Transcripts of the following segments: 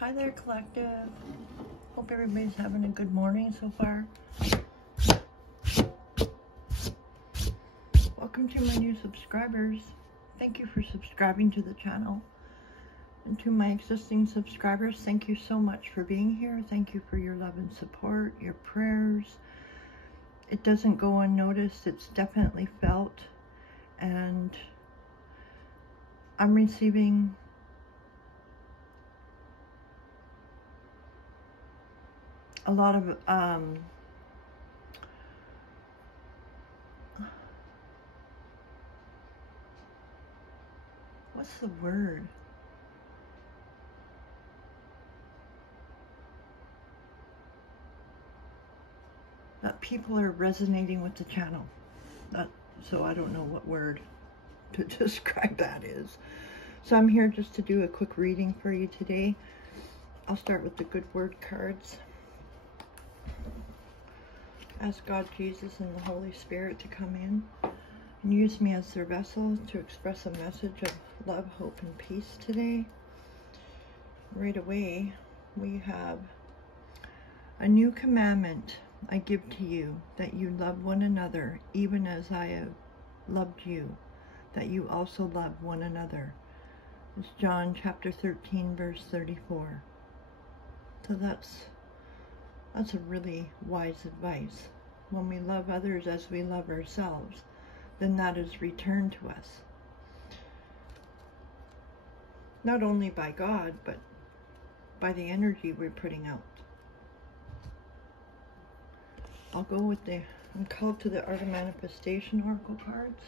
Hi there, collective. Hope everybody's having a good morning so far. Welcome to my new subscribers. Thank you for subscribing to the channel. And to my existing subscribers, thank you so much for being here. Thank you for your love and support, your prayers. It doesn't go unnoticed. It's definitely felt. And I'm receiving a lot of what's the word? That people are resonating with the channel. So I don't know what word to describe that is. So I'm here just to do a quick reading for you today. I'll start with the good word cards. Ask God, Jesus, and the Holy Spirit to come in and use me as their vessel to express a message of love, hope, and peace today. Right away, we have a new commandment I give to you, that you love one another, even as I have loved you, that you also love one another. It's John chapter 13, verse 34. So that's a really wise advice. When we love others as we love ourselves, then that is returned to us. Not only by God, but by the energy we're putting out. I'll go with I'm called to the Art of Manifestation Oracle cards.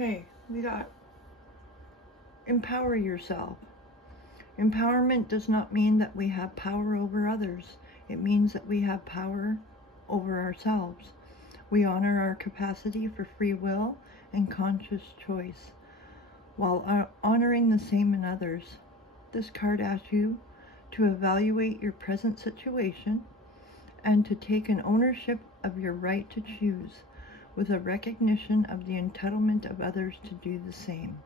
Okay, we got empower yourself. Empowerment does not mean that we have power over others. It means that we have power over ourselves. We honor our capacity for free will and conscious choice, while honoring the same in others. This card asks you to evaluate your present situation and to take an ownership of your right to choose, with a recognition of the entitlement of others to do the same.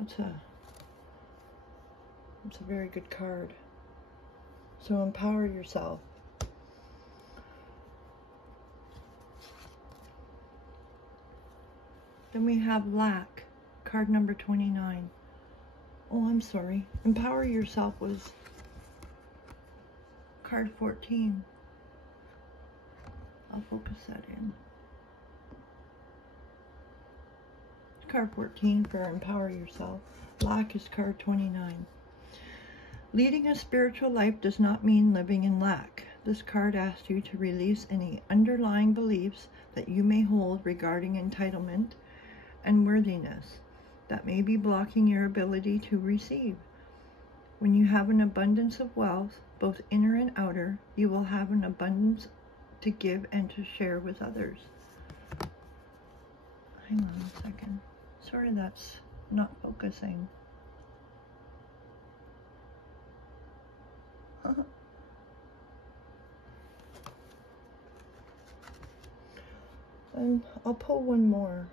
That's a very good card. So empower yourself. Then we have lack, card number 29. Oh, I'm sorry. Empower yourself was card 14. I'll focus that in. Card 14 for empower yourself. Lack is card 29. Leading a spiritual life does not mean living in lack. This card asks you to release any underlying beliefs that you may hold regarding entitlement and worthiness that may be blocking your ability to receive. When you have an abundance of wealth, both inner and outer, you will have an abundance to give and to share with others. Hang on a second. Sorry, that's not focusing. And I'll pull one more.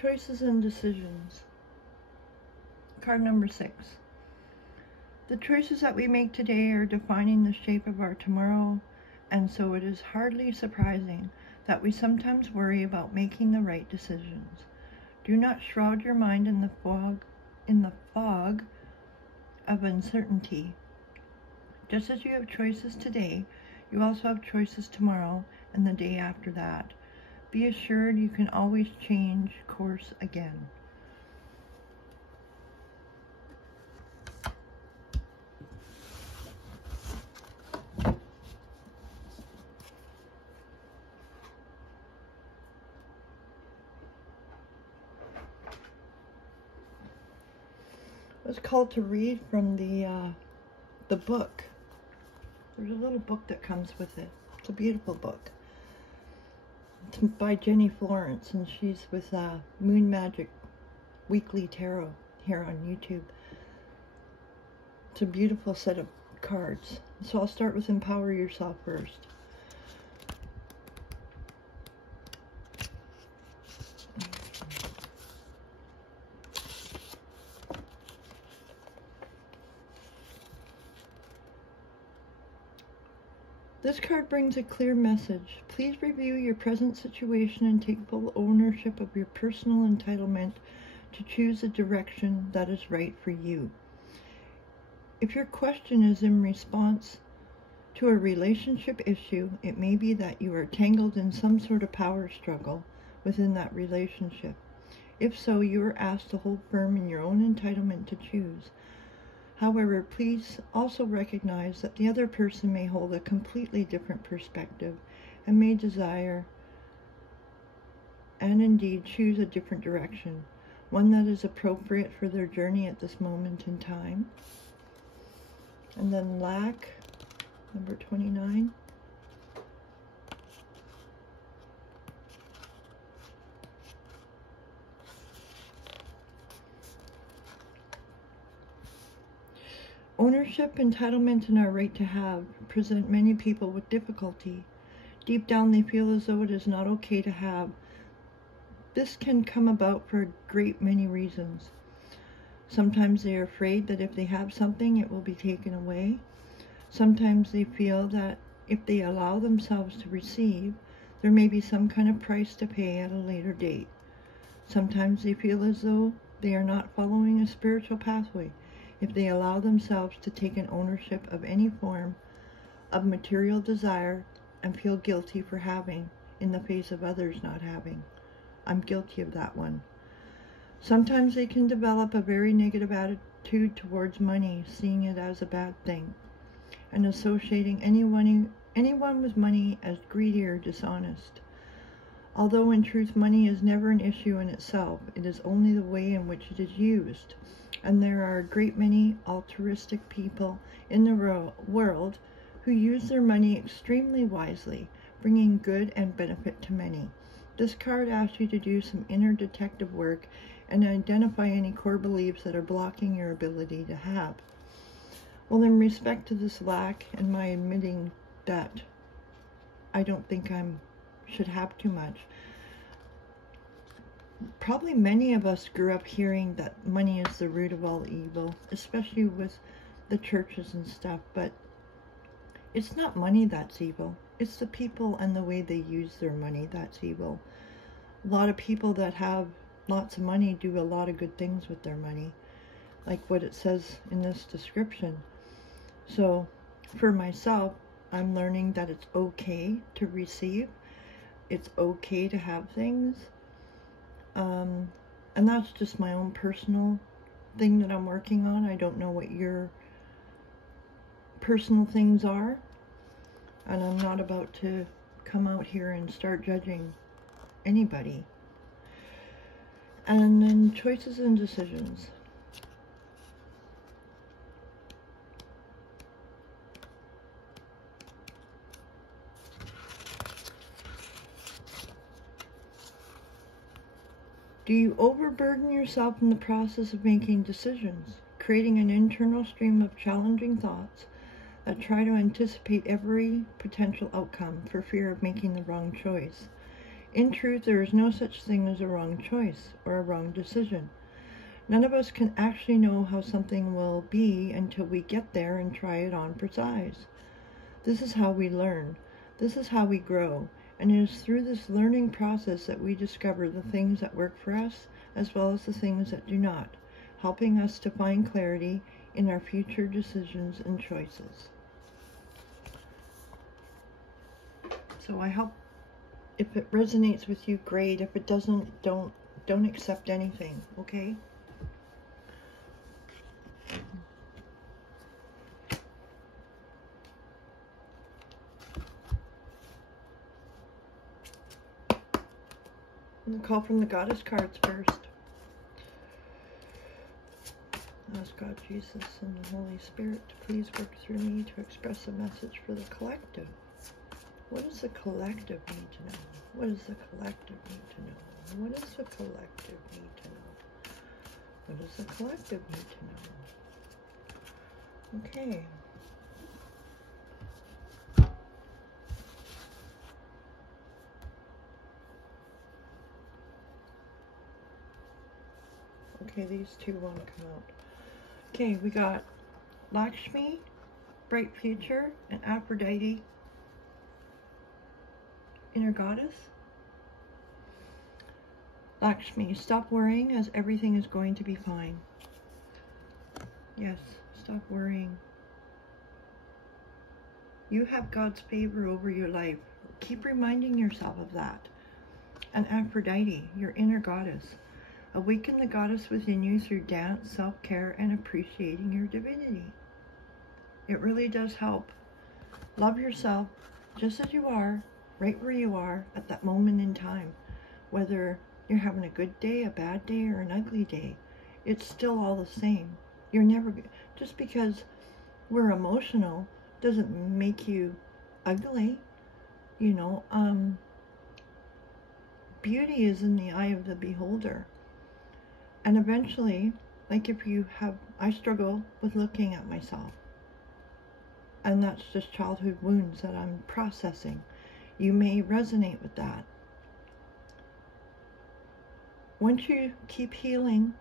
Choices and decisions. Card number 6. The choices that we make today are defining the shape of our tomorrow, and so it is hardly surprising that we sometimes worry about making the right decisions. Do not shroud your mind in the fog of uncertainty. Just as you have choices today, you also have choices tomorrow and the day after that. Be assured you can always change course again. was called to read from the book. There's a little book that comes with it. It's a beautiful book. It's by Jenny Florence, and she's with Moon Magic Weekly Tarot here on YouTube. It's a beautiful set of cards. So I'll start with Empower Yourself first. This card brings a clear message. Please review your present situation and take full ownership of your personal entitlement to choose a direction that is right for you. If your question is in response to a relationship issue, it may be that you are tangled in some sort of power struggle within that relationship. If so, you are asked to hold firm in your own entitlement to choose. However, please also recognize that the other person may hold a completely different perspective and may desire and indeed choose a different direction, one that is appropriate for their journey at this moment in time. And then lack, number 29. Ownership, entitlement, and our right to have present many people with difficulty. Deep down they feel as though it is not okay to have. This can come about for a great many reasons. Sometimes they are afraid that if they have something, it will be taken away. Sometimes they feel that if they allow themselves to receive, there may be some kind of price to pay at a later date. Sometimes they feel as though they are not following a spiritual pathway if they allow themselves to take an ownership of any form of material desire and feel guilty for having in the face of others not having. I'm guilty of that one. Sometimes they can develop a very negative attitude towards money, seeing it as a bad thing, and associating anyone with money as greedy or dishonest. Although in truth money is never an issue in itself, it is only the way in which it is used. And there are a great many altruistic people in the world who use their money extremely wisely, bringing good and benefit to many. This card asks you to do some inner detective work and identify any core beliefs that are blocking your ability to have. Well, in respect to this lack and my admitting that I don't think I should have too much, probably many of us grew up hearing that money is the root of all evil, especially with the churches and stuff, but it's not money that's evil. It's the people and the way they use their money that's evil. A lot of people that have lots of money do a lot of good things with their money, like what it says in this description. So for myself, I'm learning that it's okay to receive. It's okay to have things. And that's just my own personal thing that I'm working on. I don't know what your personal things are, and I'm not about to come out here and start judging anybody. And then choices and decisions. Do you overburden yourself in the process of making decisions, creating an internal stream of challenging thoughts that try to anticipate every potential outcome for fear of making the wrong choice? In truth, there is no such thing as a wrong choice or a wrong decision. None of us can actually know how something will be until we get there and try it on for size. This is how we learn. This is how we grow. And it is through this learning process that we discover the things that work for us as well as the things that do not, helping us to find clarity in our future decisions and choices. So I hope if it resonates with you, great. If it doesn't, don't accept anything, okay? I'm going to call from the Goddess cards first. Let's God, Jesus, and the Holy Spirit to please work through me to express a message for the collective. What does the collective need to know? What does the collective need to know? What does the collective need to know? What does the collective need to know? Okay. Okay, these two want to come out. Okay, we got Lakshmi, Bright Future, and Aphrodite, Inner Goddess. Lakshmi, stop worrying as everything is going to be fine. Yes, stop worrying. You have God's favor over your life. Keep reminding yourself of that. And Aphrodite, your inner goddess. Awaken the goddess within you through dance, self-care, and appreciating your divinity. It really does help. Love yourself just as you are, right where you are at that moment in time. Whether you're having a good day, a bad day, or an ugly day, it's still all the same. You're never, just because we're emotional doesn't make you ugly. You know, beauty is in the eye of the beholder. And eventually, like if you have, I struggle with looking at myself. And that's just childhood wounds that I'm processing. You may resonate with that. Once you keep healing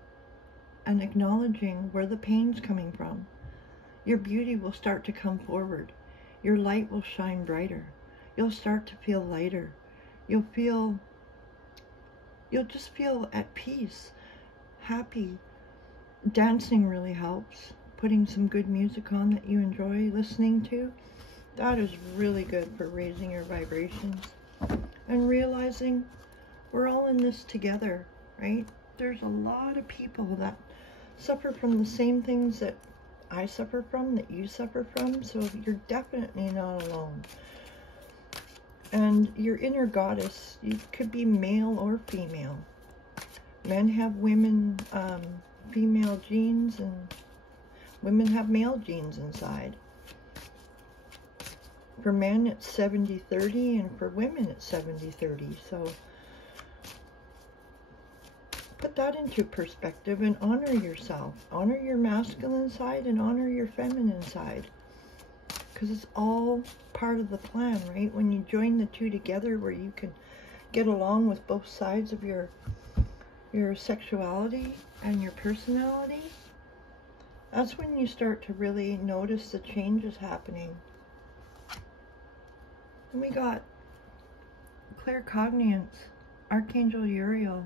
and acknowledging where the pain's coming from, your beauty will start to come forward. Your light will shine brighter. You'll start to feel lighter. You'll just feel at peace, happy. Dancing really helps. Putting some good music on that you enjoy listening to, that is really good for raising your vibrations. And realizing we're all in this together, right? There's a lot of people that suffer from the same things that I suffer from, that you suffer from, so you're definitely not alone. And your inner goddess, you could be male or female. Men have women, female genes, and women have male genes inside. For men, it's 70-30, and for women, it's 70-30. So put that into perspective and honor yourself. Honor your masculine side and honor your feminine side. Because it's all part of the plan, right? When you join the two together where you can get along with both sides of your sexuality and your personality, that's when you start to really notice the changes happening. And we got claircognizance, Archangel Uriel.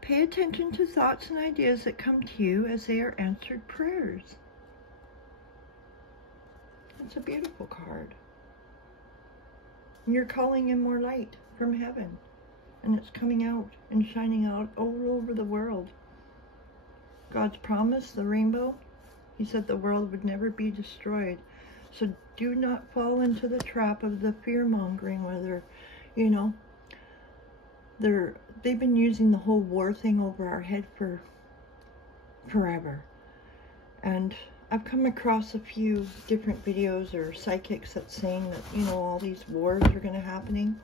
Pay attention to thoughts and ideas that come to you as they are answered prayers. It's a beautiful card. And you're calling in more light from heaven. And it's coming out and shining out all over the world. God's promise, the rainbow, he said the world would never be destroyed. So do not fall into the trap of the fear-mongering, whether, you know, they've been using the whole war thing over our head for forever. And I've come across a few different videos or psychics that's saying that, you know, all these wars are going to happening.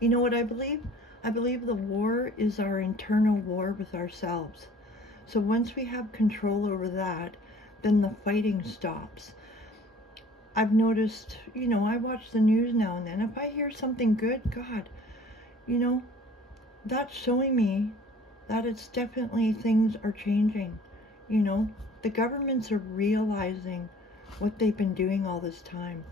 You know what I believe? I believe the war is our internal war with ourselves. So once we have control over that, then the fighting stops. I've noticed, you know, I watch the news now and then. If I hear something good, God, you know, that's showing me that it's definitely things are changing. You know, the governments are realizing what they've been doing all this time.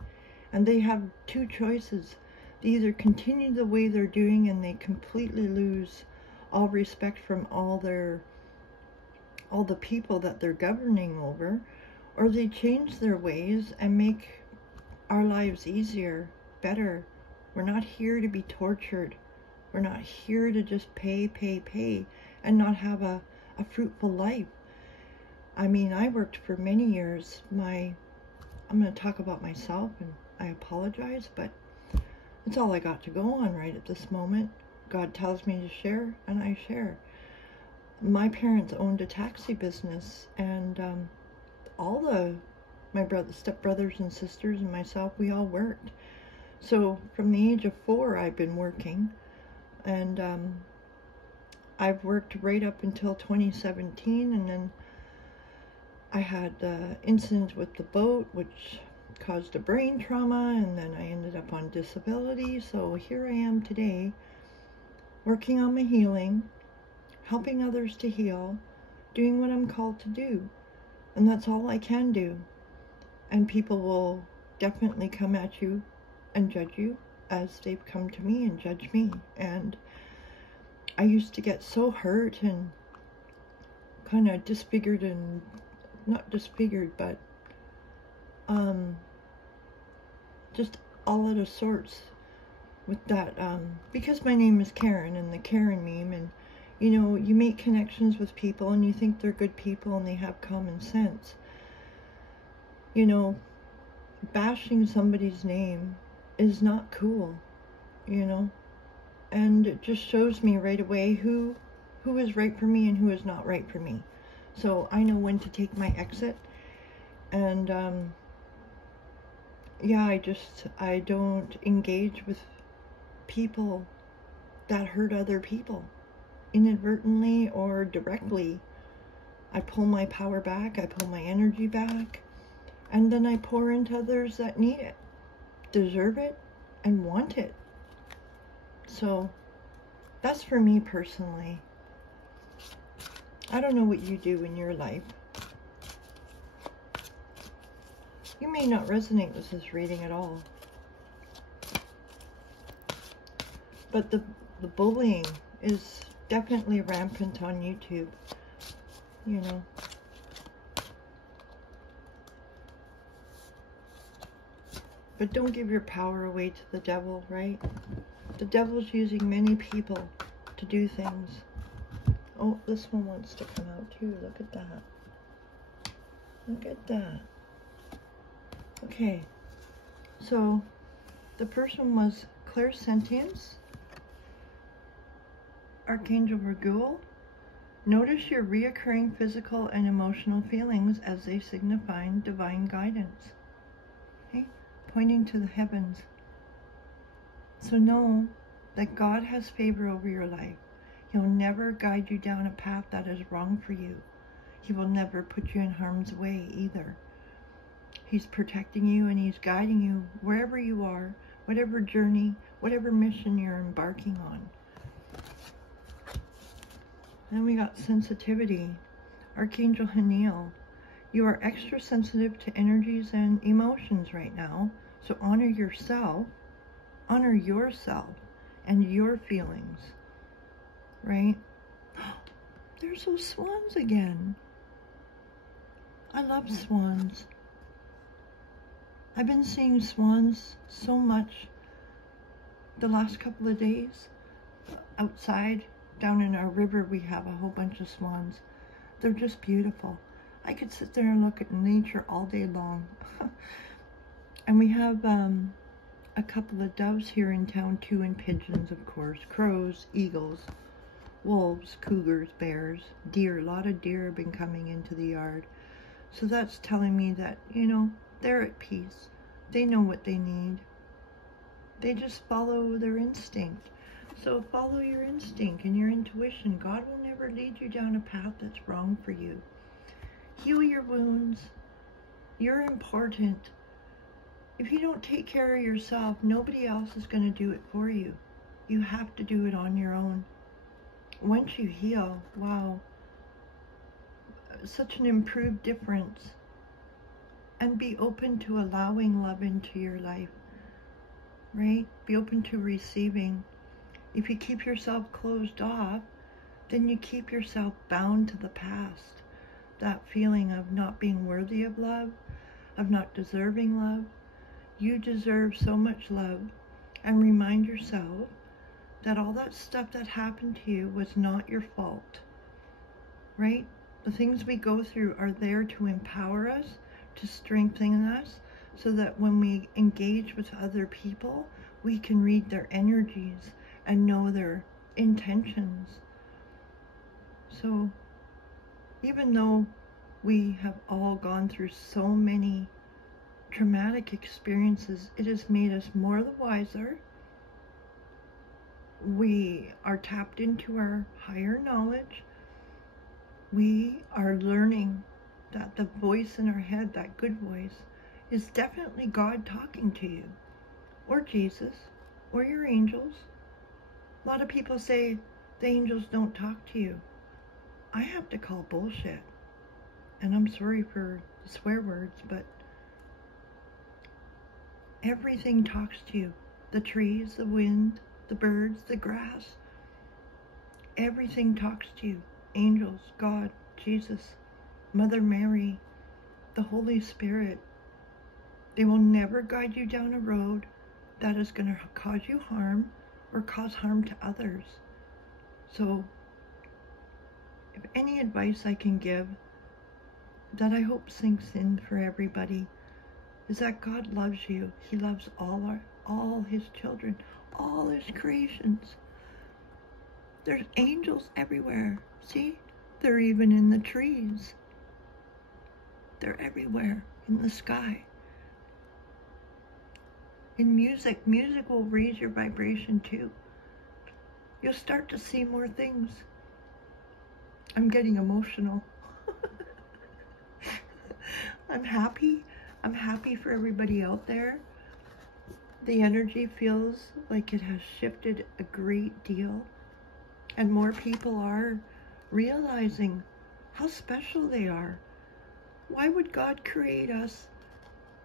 And they have two choices. They either continue the way they're doing and they completely lose all respect from all the people that they're governing over, or they change their ways and make our lives easier, better. We're not here to be tortured. We're not here to just pay and not have a fruitful life. I mean, I worked for many years. I'm going to talk about myself, and I apologize, but That's all I got to go on right at this moment. God tells me to share, and I share. My parents owned a taxi business, and my stepbrothers and sisters and myself, we all worked. So from the age of 4, I've been working, and I've worked right up until 2017, and then I had an incident with the boat, which caused a brain trauma, and then I ended up on disability. So here I am today, working on my healing, helping others to heal, doing what I'm called to do. And that's all I can do. And people will definitely come at you and judge you, as they've come to me and judge me. And I used to get so hurt and kind of disfigured, and not disfigured, but just all out of sorts with that, because my name is Karen, and the Karen meme, and you know, you make connections with people and you think they're good people and they have common sense. You know, bashing somebody's name is not cool, you know, and it just shows me right away who is right for me and who is not right for me. So I know when to take my exit, and yeah, I don't engage with people that hurt other people, inadvertently or directly. I pull my power back, I pull my energy back, and then I pour into others that need it, deserve it, and want it. So that's for me personally. I don't know what you do in your life. You may not resonate with this reading at all. But the bullying is definitely rampant on YouTube, you know. But don't give your power away to the devil, right? The devil's using many people to do things. Oh, this one wants to come out too. Look at that. Look at that. Okay. So, the person was clairsentience, Archangel Raguel. Notice your reoccurring physical and emotional feelings as they signify divine guidance. Okay? Pointing to the heavens. So know that God has favor over your life. He'll never guide you down a path that is wrong for you. He will never put you in harm's way either. He's protecting you and he's guiding you wherever you are, whatever journey, whatever mission you're embarking on. Then we got sensitivity. Archangel Haniel. You are extra sensitive to energies and emotions right now. So honor yourself and your feelings. Right? There's those swans again. I love swans. I've been seeing swans so much the last couple of days. Outside, down in our river, we have a whole bunch of swans. They're just beautiful. I could sit there and look at nature all day long. And we have a couple of doves here in town too, and pigeons, of course, crows, eagles, wolves, cougars, bears, deer. A lot of deer have been coming into the yard. So that's telling me that, you know, they're at peace. They know what they need. They just follow their instinct. So follow your instinct and your intuition. God will never lead you down a path that's wrong for you. Heal your wounds. You're important. If you don't take care of yourself, nobody else is going to do it for you. You have to do it on your own. Once you heal, wow, such an improved difference. And be open to allowing love into your life, right? Be open to receiving. If you keep yourself closed off, then you keep yourself bound to the past. That feeling of not being worthy of love, of not deserving love. You deserve so much love. And remind yourself that all that stuff that happened to you was not your fault, right? The things we go through are there to empower us, to strengthen us, so that when we engage with other people, we can read their energies and know their intentions. So even though we have all gone through so many traumatic experiences, it has made us more the wiser. We are tapped into our higher knowledge. We are learning that the voice in our head, that good voice, is definitely God talking to you, or Jesus, or your angels. A lot of people say the angels don't talk to you. I have to call bullshit. And I'm sorry for the swear words, but everything talks to you. The trees, the wind, the birds, the grass. Everything talks to you. Angels, God, Jesus, Mother Mary, the Holy Spirit. They will never guide you down a road that is going to cause you harm or cause harm to others. So, if any advice I can give that I hope sinks in for everybody is that God loves you. He loves all his children, all his creations. There's angels everywhere. See? They're even in the trees. They're everywhere in the sky. In music, music will raise your vibration too. You'll start to see more things. I'm getting emotional. I'm happy. I'm happy for everybody out there. The energy feels like it has shifted a great deal. And more people are realizing how special they are. Why would God create us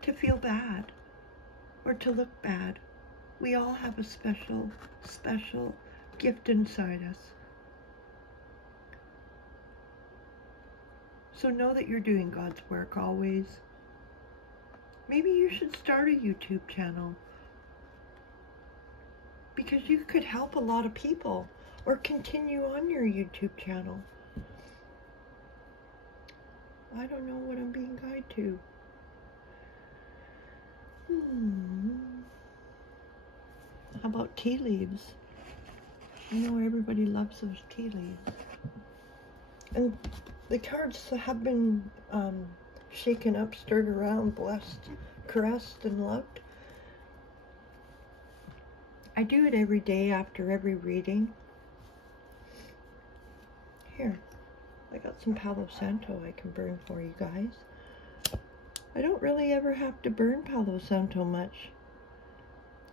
to feel bad or to look bad? We all have a special, special gift inside us. So know that you're doing God's work always. Maybe you should start a YouTube channel, because you could help a lot of people, or continue on your YouTube channel. I don't know what I'm being guided to. How about tea leaves? I know everybody loves those tea leaves. And the cards have been shaken up, stirred around, blessed, caressed, and loved. I do it every day after every reading. Here, I got some Palo Santo I can burn for you guys. I don't really ever have to burn Palo Santo much.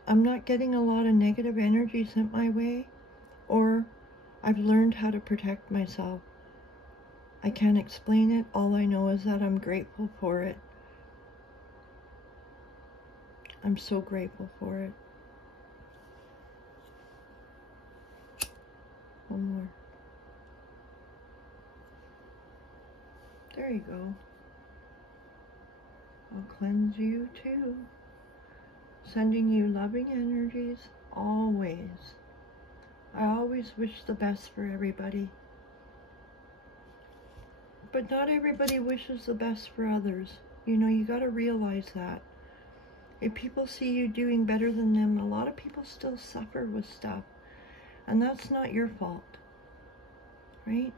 I'm not getting a lot of negative energy sent my way, or I've learned how to protect myself. I can't explain it. All I know is that I'm grateful for it. I'm so grateful for it. One more. There you go. I'll cleanse you too. Sending you loving energies always. I always wish the best for everybody. But not everybody wishes the best for others. You know, you gotta realize that. If people see you doing better than them, a lot of people still suffer with stuff. And that's not your fault. Right?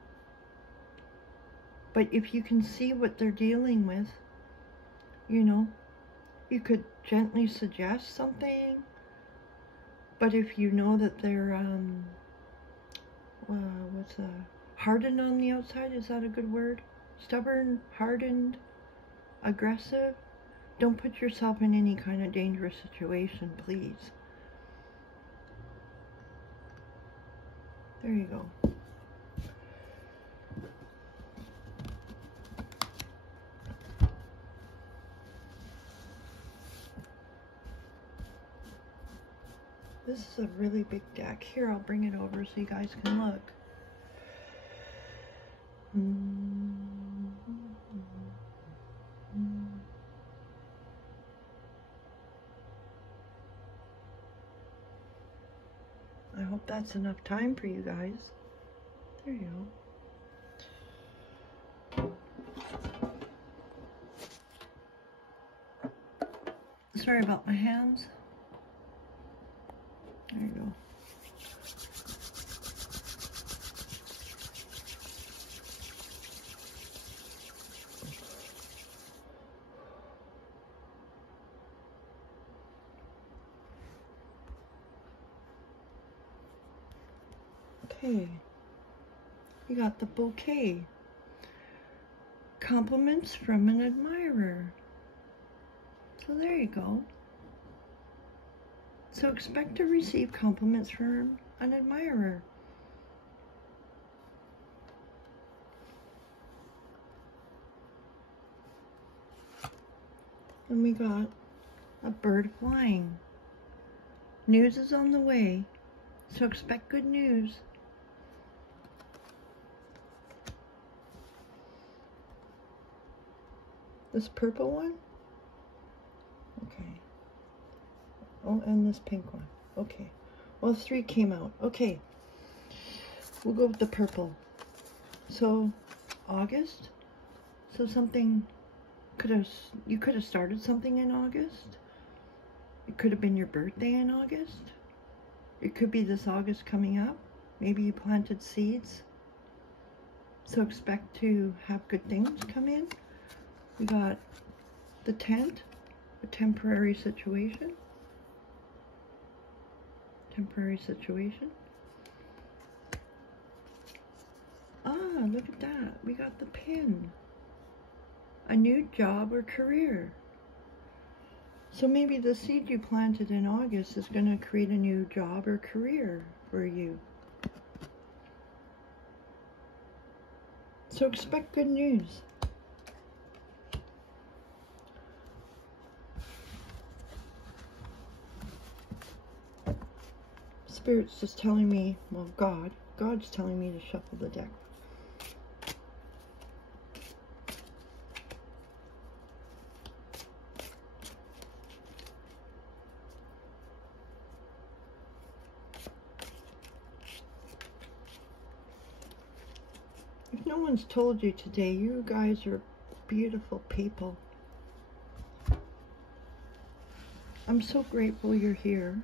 But if you can see what they're dealing with, you know, you could gently suggest something. But if you know that they're, hardened on the outside, is that a good word? Stubborn, hardened, aggressive? Don't put yourself in any kind of dangerous situation, please. There you go. This is a really big deck. Here, I'll bring it over so you guys can look. I hope that's enough time for you guys. There you go. Sorry about my hands. Okay. We got the bouquet. Compliments from an admirer. So there you go. So expect to receive compliments from an admirer. And we got a bird flying. News is on the way, so expect good news. This purple one? Okay. Oh, and this pink one. Okay. Well, 3 came out. Okay. We'll go with the purple. So, August. So something you could have started something in August. It could have been your birthday in August. It could be this August coming up. Maybe you planted seeds. So expect to have good things come in. We got the tent, a temporary situation. Temporary situation. Ah, look at that. We got the pin. A new job or career. So maybe the seed you planted in August is going to create a new job or career for you. So expect good news. Spirit's just telling me, well, God's telling me to shuffle the deck. If no one's told you today, you guys are beautiful people. I'm so grateful you're here.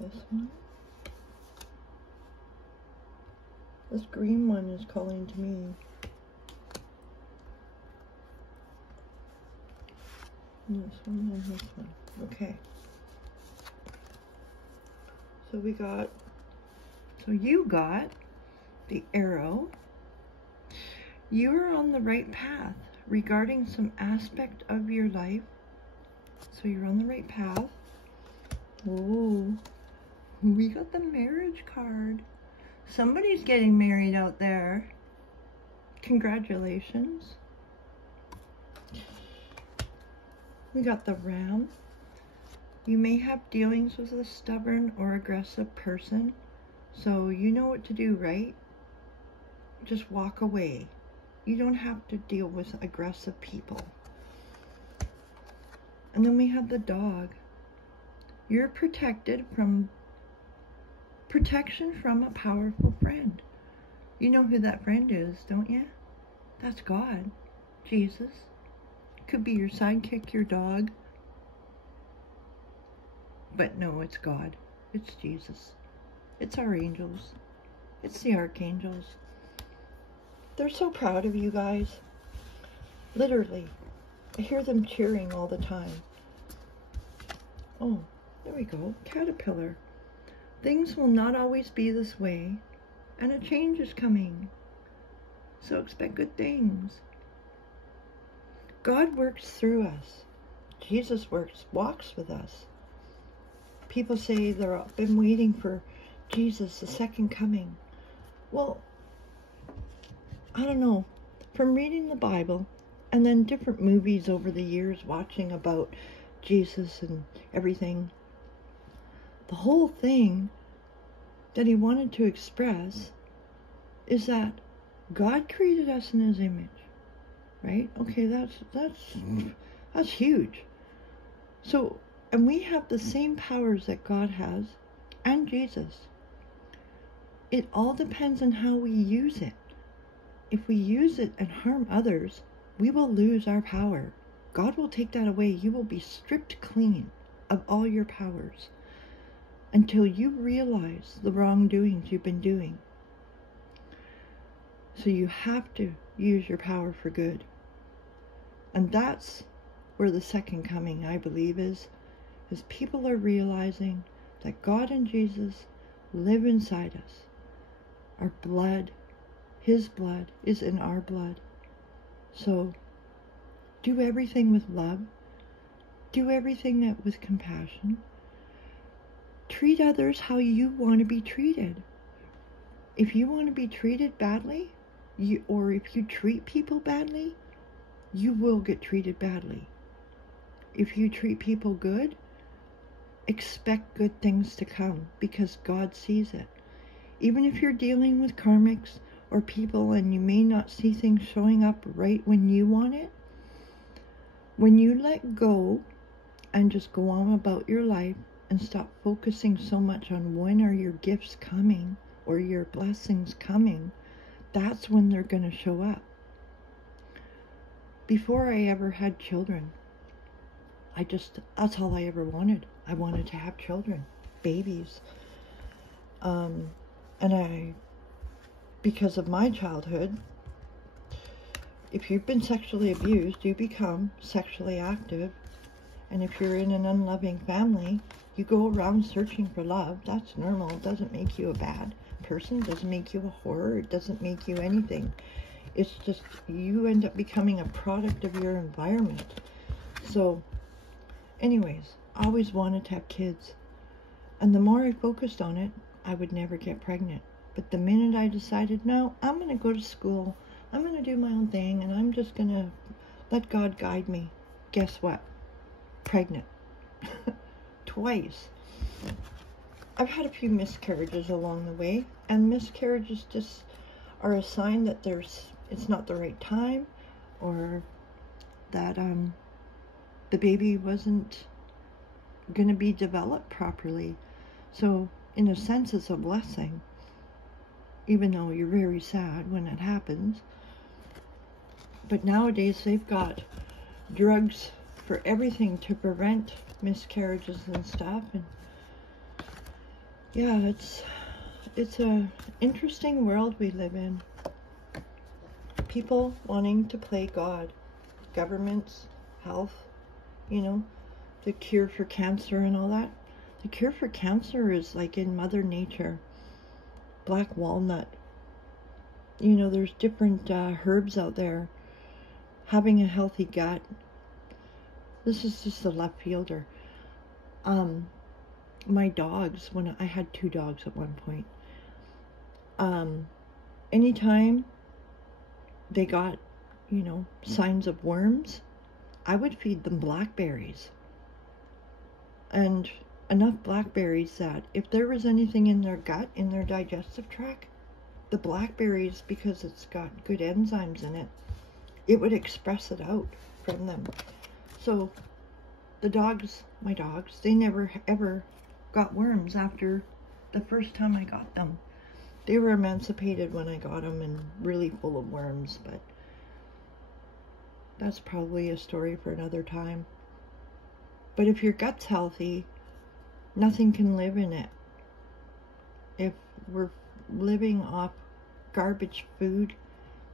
This one. This green one is calling to me. This one and this one. Okay. So you got the arrow. You are on the right path regarding some aspect of your life. So you're on the right path. Oh, we got the marriage card. Somebody's getting married out there. Congratulations. We got the ram. You may have dealings with a stubborn or aggressive person, so you know what to do, right? Just walk away. You don't have to deal with aggressive people. And then we have the dog. You're protected from protection from a powerful friend. You know who that friend is, don't you? That's God, Jesus. Could be your sidekick, your dog. But no, it's God. It's Jesus. It's our angels. It's the archangels. They're so proud of you guys. Literally. I hear them cheering all the time. Oh, there we go. Caterpillar. Things will not always be this way, and a change is coming. So expect good things. God works through us. Jesus walks with us. People say they've been waiting for Jesus, the second coming. Well, I don't know. From reading the Bible and then different movies over the years, watching about Jesus and everything, the whole thing that he wanted to express is that God created us in his image, right? Okay, that's huge. So, and we have the same powers that God has and Jesus. It all depends on how we use it. If we use it and harm others, we will lose our power. God will take that away. You will be stripped clean of all your powers until you realize the wrongdoings you've been doing. So you have to use your power for good. And that's where the second coming, I believe, is people are realizing that God and Jesus live inside us. Our blood, his blood, is in our blood. So do everything with love. Do everything with compassion. Treat others how you want to be treated. If you want to be treated badly, or if you treat people badly, you will get treated badly. If you treat people good, expect good things to come, because God sees it. Even if you're dealing with karmics or people and you may not see things showing up right when you want it, when you let go and just go on about your life and stop focusing so much on when are your gifts coming or your blessings coming, that's when they're going to show up. Before I ever had children, that's all I ever wanted. I wanted to have children, babies. And because of my childhood, if you've been sexually abused, you become sexually active. And if you're in an unloving family, you go around searching for love. That's normal. It doesn't make you a bad person. It doesn't make you a whore. It doesn't make you anything. It's just you end up becoming a product of your environment. So, anyways, I always wanted to have kids. And the more I focused on it, I would never get pregnant. But the minute I decided, no, I'm going to go to school, I'm going to do my own thing, and I'm just going to let God guide me, guess what? Pregnant. Twice. I've had a few miscarriages along the way, and miscarriages just are a sign that it's not the right time, or that the baby wasn't going to be developed properly. So in a sense, it's a blessing, even though you're very sad when it happens. But nowadays they've got drugs for everything to prevent miscarriages and stuff. And yeah, it's a interesting world we live in. People wanting to play God, governments, health, the cure for cancer and all that. The cure for cancer is like in Mother Nature. Black walnut. There's different herbs out there. Having a healthy gut. This is just a left fielder. My dogs, when I had 2 dogs at one point, anytime they got, signs of worms, I would feed them blackberries. And enough blackberries that if there was anything in their gut, in their digestive tract, the blackberries, because it's got good enzymes in it, it would express it out from them. So the dogs, my dogs, they never ever got worms after the first time I got them. They were emancipated when I got them and really full of worms, but that's probably a story for another time. But if your gut's healthy, nothing can live in it. If we're living off garbage food,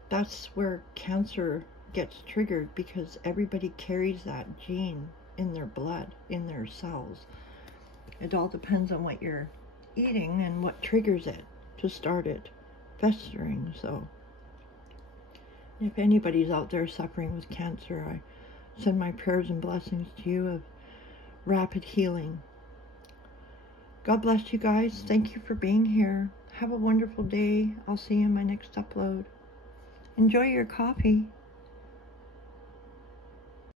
that's where cancer gets triggered, because everybody carries that gene in their blood, in their cells. It all depends on what you're eating and what triggers it to start it festering. So if anybody's out there suffering with cancer, I send my prayers and blessings to you of rapid healing. God bless you guys. Thank you for being here. Have a wonderful day. I'll see you in my next upload. Enjoy your coffee.